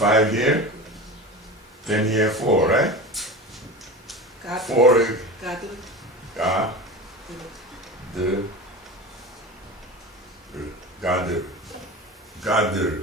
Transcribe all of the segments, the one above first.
5 here, 10 here, 4, right? 4, ga, de, gather, gather.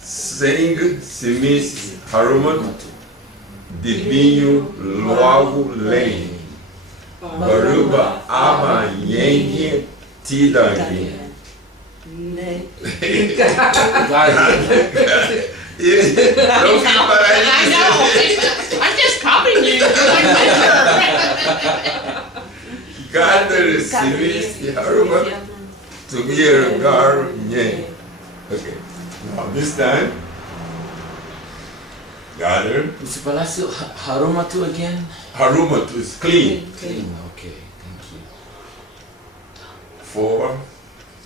Disi Simisi Harumatu, Dibiñu Luagu Lien, barüba, aban, ñeingien, tidagien. I know. I'm just copying you. Disi Simisi Harumatu, tuguyarügaru, ñein. Okay. Now this time, gather. Mr. Palacio, Harumatu again? Harumatu is clean. Clean, okay, thank you. 4,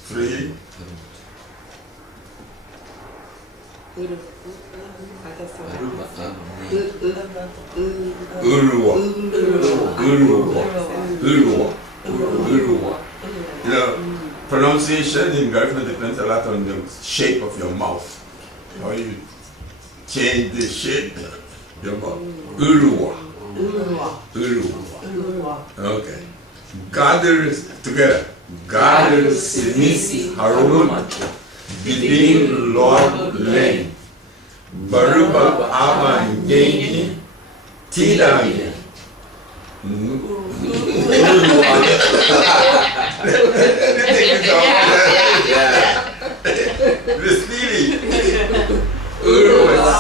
3, Uruwa. You know, pronunciation in Garifuna depends a lot on the shape of your mouth. How you change the shape of your mouth. Uruwa. Okay. Gather together. Disi Simisi Harumatu, Dibiñu Luagu Lien, barüba, aban, ñeingien, tidagien. Disi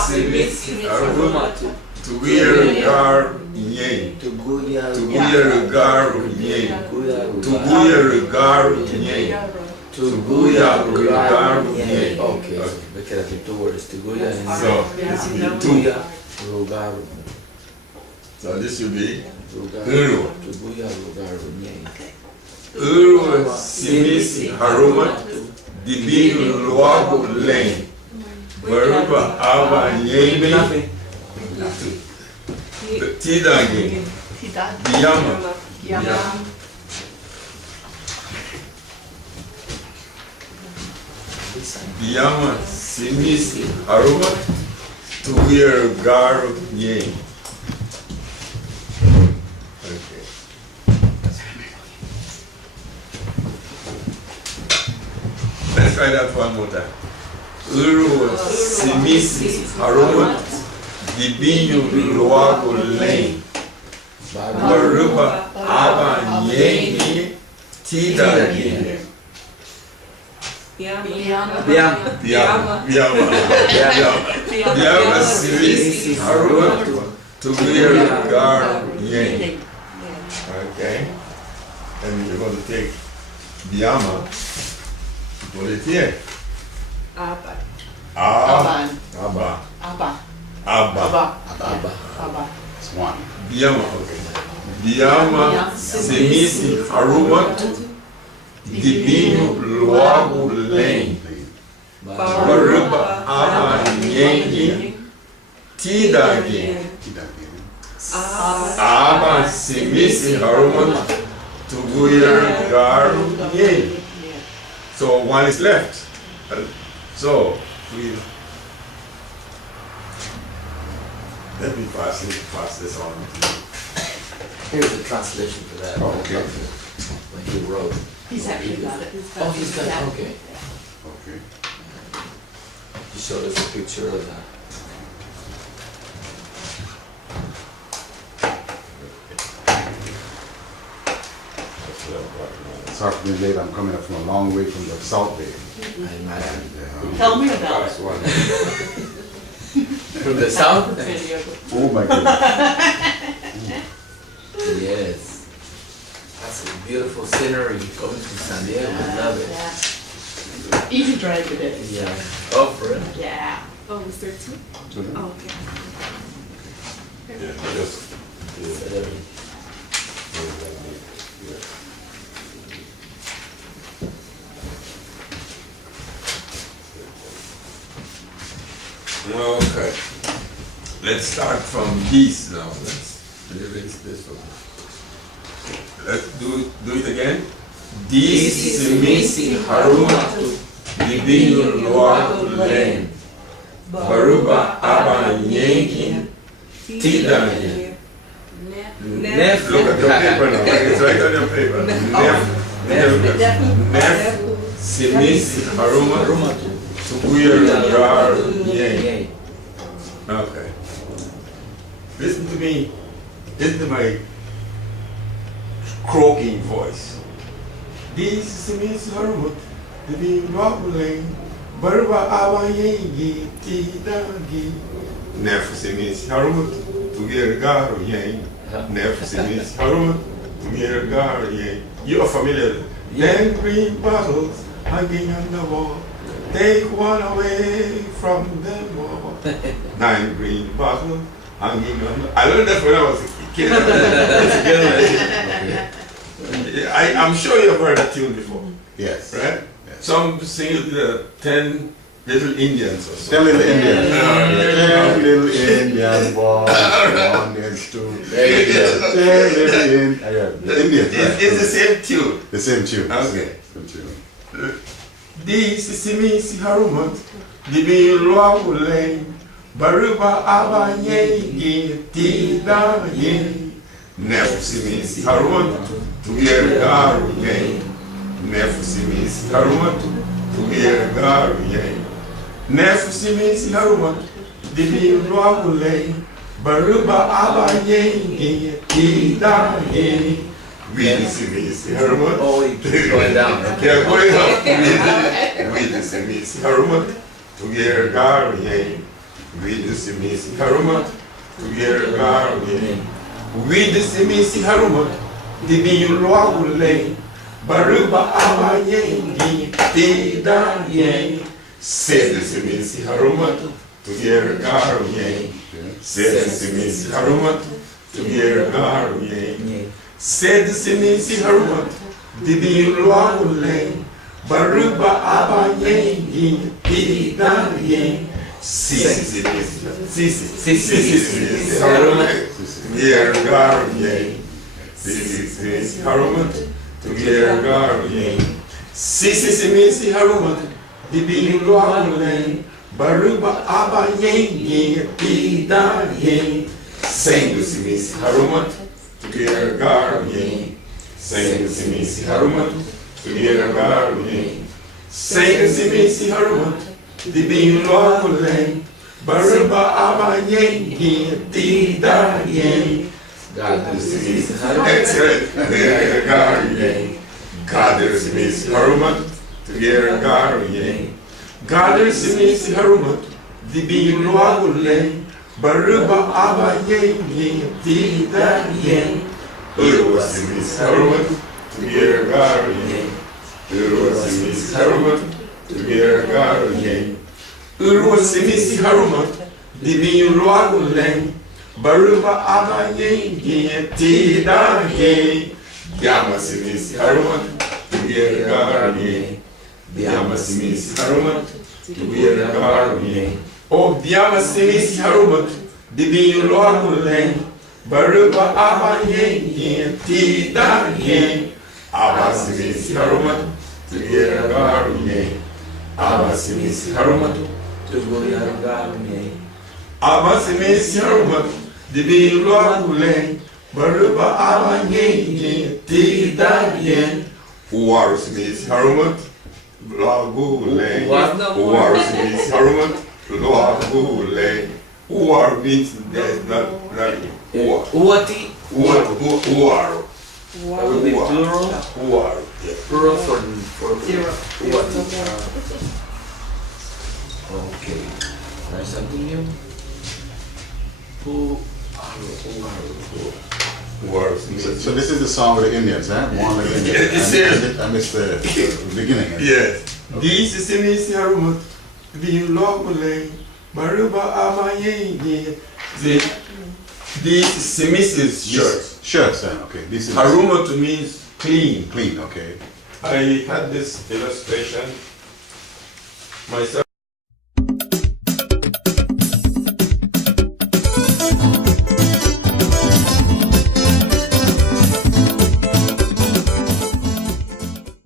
Simisi Harumatu, tuguyarügaru, ñein. Tuguyarügaru, ñein. Tuguyarügaru, ñein. Tuguyarügaru, ñein. Okay, look at the two words, Tuguya and So this will be two. Rugaru. So this will be Rugaru. Tuguyarügaru, ñein. Disi Simisi Harumatu, Dibiñu Luagu Lien, barüba, aban, ñeingien, tidagien. Disi Simisi Harumatu, tuguyarügaru, ñein. Okay. Let's try that one more time. Disi Simisi Harumatu, Dibiñu Luagu Lien, barüba, aban, ñeingien, tidagien. Disi Simisi Harumatu, tuguyarügaru, ñein. Okay. And you're going to take Biyama, put it here. Aban. Aba. It's one. Biyama, okay. Disi Simisi Harumatu, Dibiñu Luagu Lien, barüba, aban, ñeingien, tidagien. Disi Simisi Harumatu, tuguyarügaru, ñein. So one is left. So we let me pass this on. Here's the translation for that. Okay. Like he wrote. He's actually got it. Oh, he's got it, okay. Okay. He showed us a picture of that. Sorry for being late. I'm coming up from a long way from the Salt Bay. I imagine. Tell me about it. From the south? Oh my goodness. Yes. That's a beautiful scenery going to San Diego. I love it. Easy drive it is. Yeah. Oh, for real? Yeah. Oh, was there two? Oh, okay. Yeah, just okay. Let's start from these now. Let's erase this one. Let's do it again. Disi Simisi Harumatu, Dibiñu Luagu Lien, barüba, aban, ñeingien, tidagien. Nefu. Look at your paper now. It's right on your paper. Nefu, Simisi Harumatu, tuguyarügaru, ñein. Okay. Listen to me. Listen to my croaking voice. Disi Simisi Harumatu, Dibiñu Luagu Lien, barüba, aban, ñeingien, tidagien. Nefu Simisi Harumatu, tuguyarügaru, ñein. Nefu Simisi Harumatu, tuguyarügaru, ñein. You are familiar. 10 green bottles hanging on the wall. Take one away from them all. 9 green bottles hanging on the... I learned that when I was a kid. I'm sure you've heard that tune before, Yes. right? Yes. Some sing it, 10 little Indians or 10 something. little Indians. Yeah. 10 little Indian boys, 1 and 2. There you go. 10 little Indians. Indians, right? It's the same tune. The same tune. Okay. Same tune. Disi Simisi Harumatu, Dibiñu Luagu Lien, barüba, aban, ñeingien, tidagien. Nefu Simisi Harumatu, tuguyarügaru, ñein. Nefu Simisi Harumatu, tuguyarügaru, ñein. Nefu Simisi Harumatu, Dibiñu Luagu Lien, barüba, aban, ñeingien, tidagien. Wüidu Simisi Harumatu. Oh, it keeps going down. Yeah, going up. Wüidu Simisi Harumatu, tuguyarügaru, ñein. Wüidu Simisi Harumatu, tuguyarügaru, ñein. Wüidu Simisi Harumatu, Dibiñu Luagu Lien, barüba, aban, ñeingien, tidagien. Sedu Simisi Harumatu, tuguyarügaru, ñein. Sedu Simisi Harumatu, tuguyarügaru, ñein. Sedu Simisi Harumatu, Dibiñu Luagu Lien, barüba, aban, ñeingien, tidagien. Sisi Simisi Harumatu, tuguyarügaru, ñein. Disi Simisi Harumatu, tuguyarügaru, ñein. Disi Simisi Harumatu, Dibiñu Luagu Lien, barüba, aban, ñeingien, tidagien. Sedu Simisi Harumatu, tuguyarügaru, ñein. Sedu Simisi Harumatu, tuguyarügaru, ñein. Sedu Simisi Harumatu, Dibiñu Luagu Lien, barüba, aban, ñeingien, tidagien. God, Disi Simisi Harumatu, tuguyarügaru, ñein. Disi Simisi Harumatu, tuguyarügaru, ñein. Disi Simisi Harumatu, Dibiñu Luagu Lien, barüba, aban, ñeingien, tidagien. Uwati Simisi Harumatu, tuguyarügaru, ñein. Uwati Simisi Harumatu, tuguyarügaru, ñein. Uwati Simisi Harumatu, Dibiñu Luagu Lien, barüba, aban, ñeingien, tidagien. Diama Simisi Harumatu, tuguyarügaru, ñein. Diama Simisi Harumatu, tuguyarügaru, ñein. Oh, Diama Simisi Harumatu, Dibiñu Luagu Lien, barüba, aban, ñeingien, tidagien. Aba Simisi Harumatu, tuguyarügaru, ñein. Aba Simisi Harumatu, tuguyarügaru, ñein. Aba Simisi Harumatu, Dibiñu Luagu Lien, barüba, aban, ñeingien, tidagien. Uwati Simisi Harumatu, Luagu Lien. Uwati Simisi Harumatu, Luagu Lien. Uwar means there's not Uwar. Uwati. Uwar. That would be plural. Uwar. Yeah. Plural for Uwati. Okay. Learn something new? Uwar. So this is the song of the Indians, huh? One of the Indians. I missed the beginning. Yes. Disi Simisi Harumatu, Dibiñu Luagu Lien, barüba, aban, ñeingien. Disi Simisi is shirt. Shirts, huh? Okay. This is Harumatu means clean. clean, okay. I had this illustration myself.